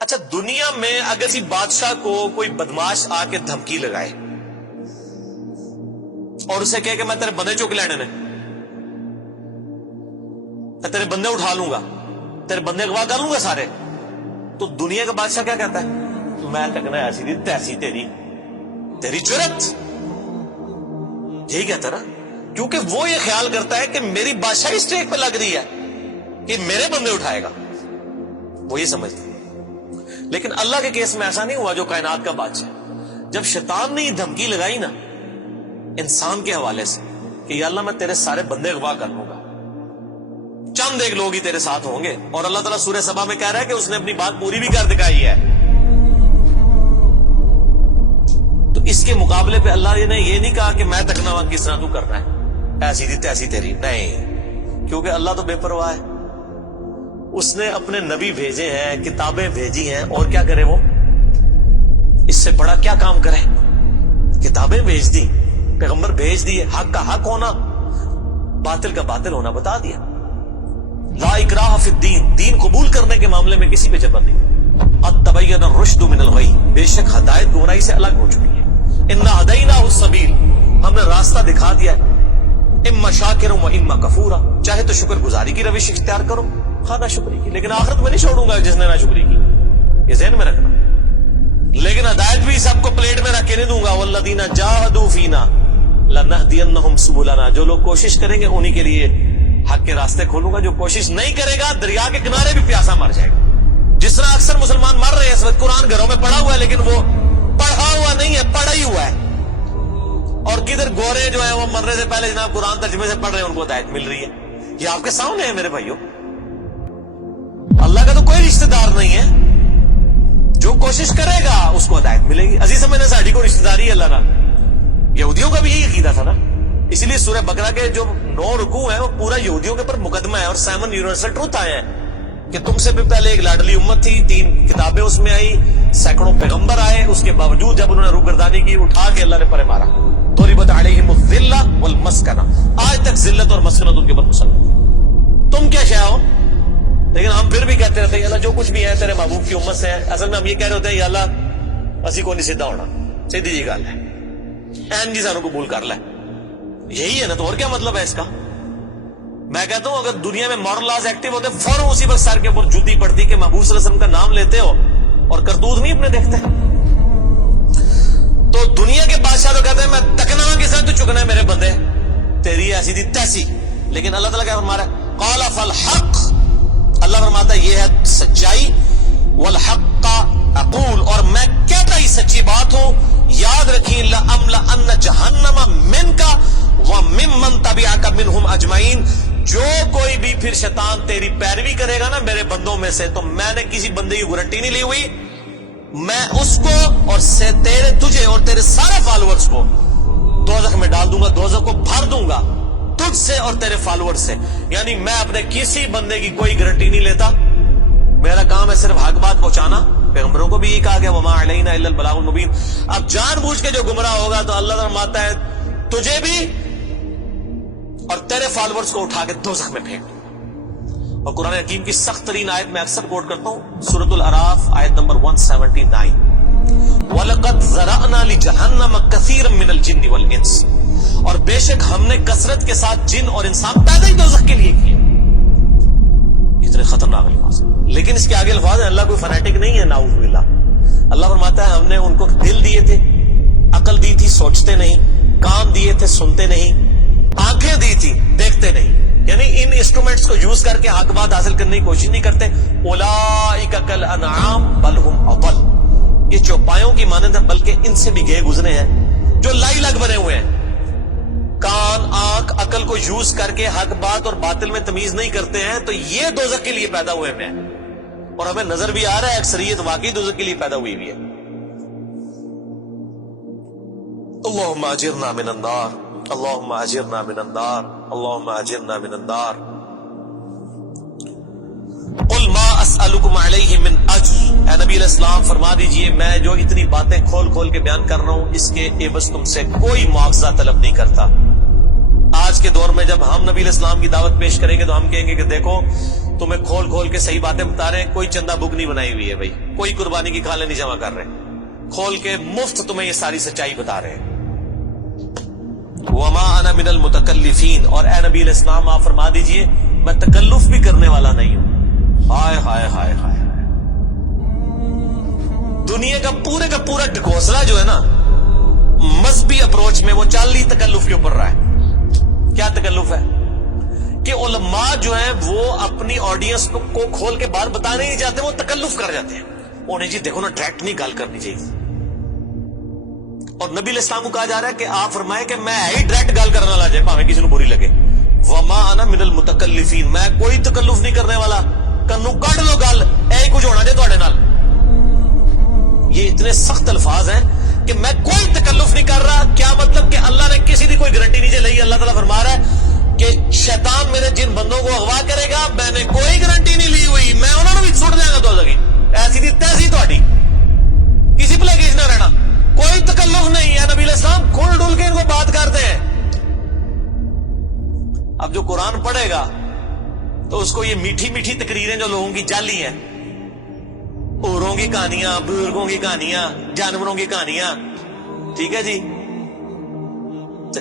اچھا، دنیا میں اگر کسی بادشاہ کو کوئی بدماش آ کے دھمکی لگائے اور اسے کہے کہ میں تیرے بندے چک لینے نے، میں تیرے بندے اٹھا لوں گا، تیرے بندے اغوا کر لوں گا سارے، تو دنیا کا بادشاہ کیا کہتا ہے؟ میں تکنا ایسی دی تیسی تیری جرت، یہی کہتا نا، کیونکہ وہ یہ خیال کرتا ہے کہ میری بادشاہی اسٹیک پہ لگ رہی ہے کہ میرے بندے اٹھائے گا، وہ یہ سمجھتا ہے۔ لیکن اللہ کے کیس میں ایسا نہیں ہوا جو کائنات کا بادشاہ، جب شیطان نے یہ دھمکی لگائی نا انسان کے حوالے سے کہ یا اللہ میں تیرے سارے بندے اغوا کر لوں گا، چند ایک لوگ ہی تیرے ساتھ ہوں گے، اور اللہ تعالیٰ سورہ سبا میں کہہ رہا ہے کہ اس نے اپنی بات پوری بھی کر دکھائی ہے، تو اس کے مقابلے پہ اللہ نے یہ نہیں کہا کہ میں تکنا کس طرح تو کرنا ہے ایسی دی تیسی تیری، نہیں، کیونکہ اللہ تو بے پرواہ ہے، اس نے اپنے نبی بھیجے ہیں، کتابیں بھیجی ہیں، اور کیا کرے وہ؟ اس سے بڑا کیا کام کرے؟ کتابیں بھیج دی، پیغمبر بھیج دیے، حق کا حق ہونا، باطل کا باطل ہونا بتا دیا۔ لا اکراہ فی الدین، دین قبول کرنے کے معاملے میں کسی پہ جبر نہیں۔ قد تبین الرشد من الغی، بے شک ہدایت گمراہی سے الگ ہو چکی ہے۔ انا ہدیناہ السبیل، ہم نے راستہ دکھا دیا ہے، اما شاکر و اما کفورا، چاہے تو شکر گزاری کی روش اختیار کرو، خواہ نہ شکری کی، لیکن آخرت میں نہیں چھوڑوں گا جس نے نہ شکری کی، یہ ذہن میں رکھنا۔ لیکن ہدایت بھی سب کو پلیٹ میں رکھ کے نہیں دوں گا، والذین جاہدوا فینا لنہدینہم سبلنا، جو لوگ کوشش کریں گے انہی کے لیے حق کے راستے کھولوں گا، جو کوشش نہیں کرے گا دریا کے کنارے بھی پیاسا مر جائے گا۔ جس طرح اکثر مسلمان مر رہے ہیں اس وقت، قرآن گھروں میں پڑھا ہوا ہے لیکن وہ پڑھا ہوا نہیں ہے، پڑھا ہی ہوا ہے، اور کدھر گورے جو ہیں وہ مرنے سے پہلے جناب قرآن ترجمے سے پڑھ رہے ہیں، ان کو ہدایت مل رہی ہے۔ یہ آپ کے سامنے ہے میرے بھائیوں، اللہ کا تو کوئی رشتہ دار نہیں ہے، جو کوشش کرے گا اس کو ہدایت ملے گی۔ عزیز میں نے ساڑھی کو رشتہ داری ہے اللہ کا، یہودیوں کا بھی یہی عقیدہ تھا نا، اسی لیے سورہ بقرہ کے جو 9 رکوع ہیں وہ پورا یہودیوں کے اوپر مقدمہ ہے، اور 7 یونیورسل ٹروتھ آئے ہیں کہ تم سے بھی پہلے ایک لاڈلی امت تھی، 3 کتابیں اس میں آئی، سینکڑوں پیغمبر آئے، اس کے باوجود جب انہوں نے روگردانی کی اٹھا کے اللہ نے پرے مارا۔ ضربت علیہم الذلہ والمسکنہ، آج تک ذلت اور مسکنت ان کے اوپر مسلط، تم کیا شے ہو؟ لیکن ہم پھر بھی کہتے رہتے ہیں اللہ جو کچھ بھی ہے تیرے محبوب کی امت سے ہے۔ اصل میں ہم یہ کہہ رہے ہوتے ہیں یا اللہ اسی کو نہیں سیدھا ہونا، سیدھی جی گل ہے، این جی سانو قبول کر لے، یہی ہے نا، تو اور کیا مطلب ہے اس کا؟ میں کہتا ہوں اگر دنیا میں مورل لاز ایکٹیو ہوتے فوراً اسی وقت سر کے اوپر جوتی پڑتی کہ محبوب صلی اللہ علیہ وسلم کا نام لیتے ہو اور کرتوت نہیں اپنے دیکھتے۔ تو دنیا کے بادشاہ تو کہتے ہیں میں تکنا کس طرح تو چکنا ہے میرے بندے، تیری ایسی دی تیسی، لیکن اللہ تعالیٰ کیا فرما رہا ہے؟ قال فالحق، اللہ فرماتا ہے یہ ہے سچائی، والحق اقول، اور میں کہتا ہی سچی بات ہوں، یاد رکھیں لأملأن جہنم منک وممن تبعک منہم اجمعین، جو کوئی بھی پھر شیطان تیری پیروی کرے گا نا میرے بندوں میں سے، تو میں نے کسی بندے کی گارنٹی نہیں لی ہوئی، میں اس کو اور تجھے اور تیرے سارے فالوورز کو دوزخ میں ڈال دوں گا، دوزخ کو بھر دوں گا تجھ سے اور تیرے فالوور سے، یعنی میں اپنے کسی بندے کی کوئی گارنٹی نہیں لیتا، میرا کام ہے صرف حق بات پہنچانا۔ پیغمبروں کو بھی یہ کہا گیا وما علینا الا البلاغ المبین۔ اب جان بوجھ کے جو گمراہ ہوگا تو اللہ فرماتا ہے تجھے بھی اور تیرے فالوورز کو اٹھا کے دوزخ میں پھینک۔ اور قرآن حکیم کی سخت ترین آیت میں اکثر کوٹ کرتا ہوں، سورۃ الاعراف آیت نمبر 179، وَلَقَدْ ذَرَأْنَا لِجَهَنَّمَ كَثِيرًا مِنَ الْجِنِّ وَالْإِنسِ، اور بے شک ہم نے کثرت کے ساتھ جن اور انسان پیدا ہی دوزخ کے لیے کیے۔ کتنے خطرناک الفاظ ہیں، لیکن اس کے آگے الفاظ ہیں، اللہ کوئی فنیٹک نہیں ہے، نعوذ باللہ۔ اللہ فرماتا ہے ہم نے ان کو دل دیے تھے، عقل دی تھی سوچتے نہیں، کان دیے تھے سنتے نہیں، آنکھیں دی تھی دیکھتے نہیں، یعنی ان انسٹرومنٹس کو یوز کر کے حق بات حاصل کرنے کی کوشش نہیں کرتے۔ اولئک کالانعام بل هم اضل، یہ چوپایوں کی مانند ہے بلکہ ان سے بھی گئے گزرے ہیں، جو لائی لگ بنے ہوئے ہیں، کان آنکھ عقل کو یوز کر کے حق بات اور باطل میں تمیز نہیں کرتے ہیں، تو یہ دوزخ کے لیے پیدا ہوئے ہیں، اور ہمیں نظر بھی آ رہا ہے اکثریت واقعی دوزخ کے لیے پیدا ہوئی بھی ہے۔ اللہم اجرنا من النار، اللہم اجرنا من النار، اللہم اجرنا من النار۔ قل ما اسألکم علیہ من اجر، اے نبی علیہ السلام فرما دیجئے میں جو اتنی باتیں کھول کھول کے بیان کر رہا ہوں اس کے عوض تم سے کوئی معاوضہ طلب نہیں کرتا۔ آج کے دور میں جب ہم نبی علیہ السلام کی دعوت پیش کریں گے تو ہم کہیں گے کہ دیکھو تمہیں کھول کھول کے صحیح باتیں بتا رہے ہیں, کوئی چندہ بک نہیں بنائی ہوئی ہے بھائی, کوئی قربانی کی کھالیں نہیں جمع کر رہے, کھول کے مفت تمہیں یہ ساری سچائی بتا رہے ہیں. وما انا من المتکلفین, اور اے نبی علیہ السلام آپ فرما دیجئے میں تکلف بھی کرنے والا نہیں ہوں. ہائے ہائے ہائے ہائے, دنیا کا پورا ڈھکوسلا جو ہے نا مذہبی اپروچ میں, وہ چال ہی تکلف کے اوپر رہا ہے. کیا تکلف ہے کہ علماء جو ہیں وہ اپنی آڈینس کو کھول کے بات بتانے نہیں چاہتے, وہ تکلف کر جاتے ہیں. انہیں جی دیکھو نا ڈائریکٹ نہیں گال کرنی چاہیے, اور نبی علیہ السلام کو کہا جا رہا ہے کہ آپ فرمائے کہ میں ہی ڈائریکٹ گال کرنے والا جائے پاویں کسی کو بری لگے. وما انا من المتکلفین, میں کوئی تکلف نہیں کرنے والا, کنو کڈ لو گل, اے کچھ ہونا جائے تواڈے نال. یہ اتنے سخت الفاظ ہیں کہ میں کوئی تکلف نہیں کر رہا. کیا مطلب کہ اللہ نے کسی کی کوئی گارنٹی نہیں لئی. اللہ تعالیٰ فرما رہا ہے کہ شیطان میرے جن بندوں کو اغوا کرے گا, میں نے کوئی گارنٹی نہیں لی ہوئی, میں انہوں نے بھی چھوڑ دیا گا. تو ایسی دی تیسی تہاڈی, کسی پلے کس نہ رہنا, کوئی تکلف نہیں ہے. نبی علیہ السلام کھل ڈل کے ان کو بات کرتے ہیں. اب جو قرآن پڑھے گا تو اس کو یہ میٹھی میٹھی تقریریں جو لوگوں کی جعلی ہیں, اوروں کی کہانیاں, بزرگوں کی کہانیاں, جانوروں کی کہانیاں, ٹھیک ہے جی,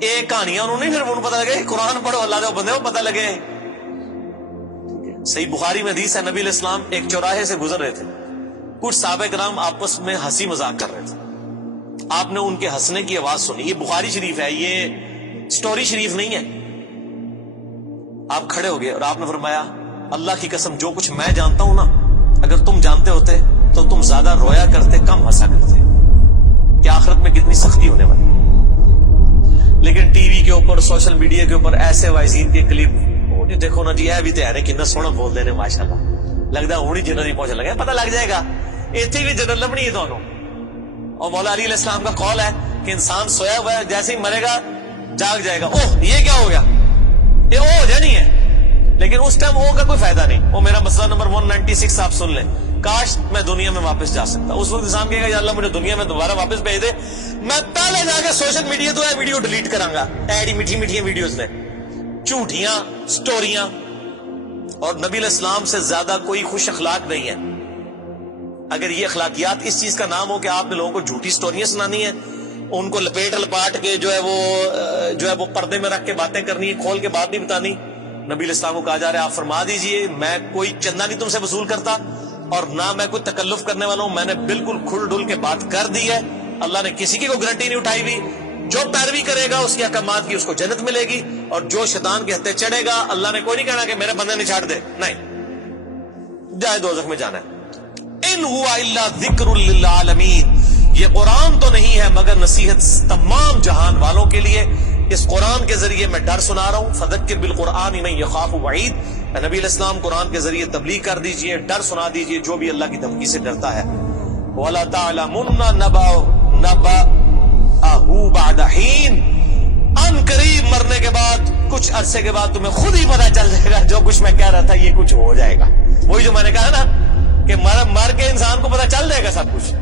ایک کہانیاں انہوں نے, پھر انہوں پتہ لگے قرآن پڑھو اللہ دے بندے کو پتہ لگے. صحیح بخاری میں حدیث ہے, نبی علیہ السلام ایک چوراہے سے گزر رہے تھے, کچھ صحابہ کرام آپس میں ہنسی مذاق کر رہے تھے. آپ نے ان کے ہنسنے کی آواز سنی. یہ بخاری شریف ہے, یہ سٹوری شریف نہیں ہے. آپ کھڑے ہو گئے اور آپ نے فرمایا اللہ کی قسم جو کچھ میں جانتا ہوں نا, اگر تم جانتے ہوتے تو تم زیادہ رویا کرتے, کم ہنسا کرتے. کہ آخرت میں کتنی سختی ہونے والی. لیکن ٹی وی کے اوپر, سوشل میڈیا کے اوپر ایسے وائزین کے کلپ, جی دیکھو نا جی, اے بھی تیار ہے کتنا سونا بول دے ماشاء اللہ, لگتا ہے ہونی جنرل پہنچ لگا, پتہ لگ جائے گا اتنی بھی جنرل لبنی ہے دونوں. اور مولا علی علیہ السلام کا قول ہے کہ انسان سویا ہوا ہے, جیسے ہی مرے گا جاگ جائے گا. اوہ یہ کیا ہو گیا, یہ او ہو جائے نہیں ہے, لیکن اس ٹائم او کا کوئی فائدہ نہیں. وہ میرا مسئلہ نمبر 196 آپ سن لیں, کاش میں دنیا میں واپس جا سکتا. اس وقت انسان کہے گا یا اللہ مجھے دنیا میں دوبارہ واپس بھیج دے, میں پہلے جا کے سوشل میڈیا تو ویڈیو ڈیلیٹ کراں گا. ایڈی میٹھی میٹھی ویڈیوز نے, جھوٹیاں سٹوریاں. اور نبی علیہ السلام سے زیادہ کوئی خوش اخلاق نہیں ہے. اگر یہ اخلاقیات اس چیز کا نام ہو کہ آپ نے لوگوں کو جھوٹی سٹوریاں سنانی ہیں, ان کو لپیٹ لپاٹ کے جو ہے وہ پردے میں رکھ کے باتیں کرنی ہے, کھول کے بات نہیں بتانی. نبی علیہ السلام کو کہا جا رہا ہے آپ فرما دیجئے میں کوئی چندہ نہیں تم سے وصول کرتا, اور نہ میں کوئی تکلف کرنے والا ہوں. میں نے بالکل کھل ڈل کے بات کر دی ہے. اللہ نے کسی کی کوئی گارنٹی نہیں اٹھائی ہوئی. جو پیروی کرے گا اس کے احکامات کی اس کو جنت ملے گی, اور جو شیطان کے ہتھے چڑھے گا اللہ نے کوئی نہیں کہنا کہ میرے بندے نے چھاڑ دے, نہیں, جائے دوزخ میں جانا ہے. ان ہوا الا ذکر للعالمین, یہ قرآن تو نہیں ہے مگر نصیحت تمام جہان والوں کے لیے. اس قرآن کے ذریعے میں ڈر سنا رہا ہوں. فذکر بالقرآن من یخاف وعید, نبی علیہ السلام قرآن کے ذریعے تبلیغ کر دیجئے, ڈر سنا دیجئے جو بھی اللہ کی دھمکی سے ڈرتا ہے. وَلَا تَعْلَمُنَّ نَبَأَهُ بَعْدَ حِينٍ, ان قریب مرنے کے بعد کچھ عرصے کے بعد تمہیں خود ہی پتہ چل جائے گا جو کچھ میں کہہ رہا تھا یہ کچھ ہو جائے گا. وہی جو میں نے کہا نا کہ مر کے انسان کو پتہ چل جائے گا سب کچھ.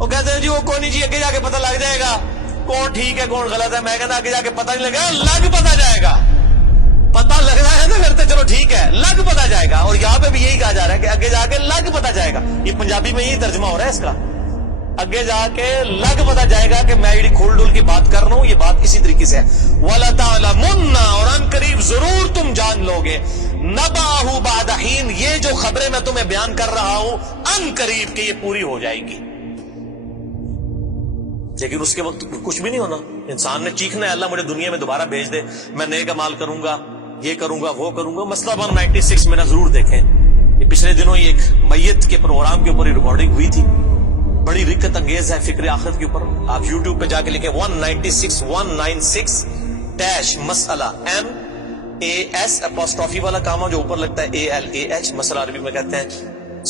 وہ کہتے ہیں جی وہ کوئی نہیں جی, آگے جا کے پتہ لگ جائے گا کون ٹھیک ہے کون غلط ہے. میں کہنا آگے جا کے پتہ نہیں لگے گا, لگ پتہ جائے گا. پتہ لگ رہا ہے نا کرتے چلو ٹھیک ہے, لگ پتہ جائے گا. اور یہاں پہ بھی یہی کہا جا رہا ہے کہ آگے جا کے لگ پتہ جائے گا. یہ پنجابی میں یہی ترجمہ ہو رہا ہے اس کا, آگے جا کے لگ پتہ جائے گا کہ میں یہ کھول ڈول کی بات کر رہا ہوں, یہ بات اسی طریقے سے ہے. وَلَا تَعْلَمُنَّ, اور ان قریب ضرور تم جان لوگے, نَبَأَهُ بَعْدَ حِينٍ, یہ جو خبریں میں تمہیں بیان کر رہا ہوں ان قریب کہ یہ پوری ہو جائے گی. لیکن اس کے وقت کچھ بھی نہیں ہونا. انسان نے چیخنا ہے اللہ مجھے دنیا میں دوبارہ بھیج دے, میں نیک اعمال کروں گا, یہ کروں گا, وہ کروں گا. مسئلہ 196 میرا ضرور دیکھیں. یہ پچھلے دنوں ہی ایک میت کے پروگرام کے اوپر ہی ریکارڈنگ ہوئی تھی, بڑی رکت انگیز ہے فکر آخرت کے اوپر. آپ یوٹیوب پہ جا کے لکھیں 196 مسئلہ, MAS اپوسٹرافی والا کام جو اوپر لگتا ہے ALAH, مسئلہ عربی میں کہتے ہیں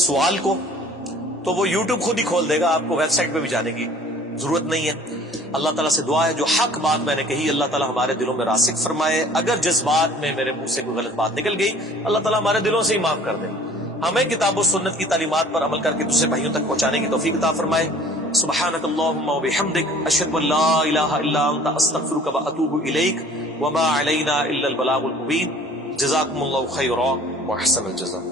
سوال کو. تو وہ یوٹیوب خود ہی کھول دے گا, آپ کو ویب سائٹ پہ بھی جانے کی ضرورت نہیں ہے. اللہ تعالیٰ سے دعا ہے جو حق بات میں نے کہی اللہ تعالیٰ ہمارے دلوں میں راسخ فرمائے. اگر جس بات میں میرے منہ سے کوئی غلط بات نکل گئی اللہ تعالیٰ ہمارے دلوں سے ہی معاف کر دے. ہمیں کتاب و سنت کی تعلیمات پر عمل کر کے دوسرے بھائیوں تک پہنچانے کی توفیق عطا فرمائے. سبحانک اللہم و بحمدک, اشہد ان لا الہ الا انت, استغفرک و اتوب الیک, وما علینا الا البلاغ المبین. جزاکم اللہ خیرا. واحسن الجزاء.